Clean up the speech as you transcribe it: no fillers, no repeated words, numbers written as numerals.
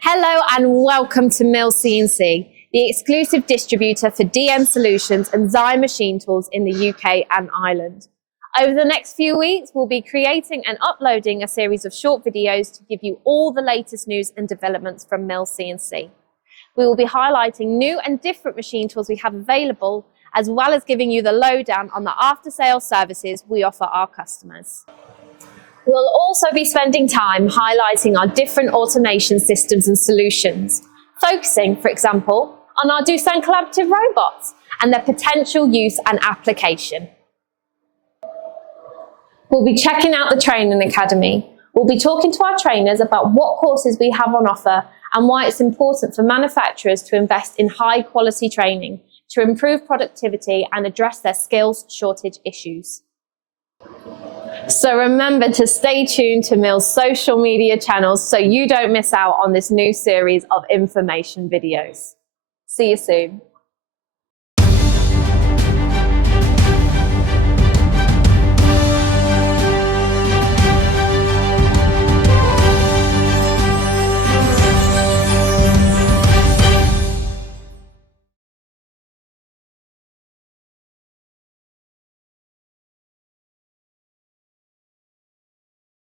Hello and welcome to Mills CNC, the exclusive distributor for DM solutions and Xi machine tools in the UK and Ireland. Over the next few weeks, we'll be creating and uploading a series of short videos to give you all the latest news and developments from Mills CNC. We will be highlighting new and different machine tools we have available, as well as giving you the lowdown on the after-sales services we offer our customers. We'll also be spending time highlighting our different automation systems and solutions, focusing, for example, on our Doosan collaborative robots and their potential use and application. We'll be checking out the Training Academy. We'll be talking to our trainers about what courses we have on offer and why it's important for manufacturers to invest in high quality training to improve productivity and address their skills shortage issues. So remember to stay tuned to Mills' social media channels so you don't miss out on this new series of information videos. See you soon.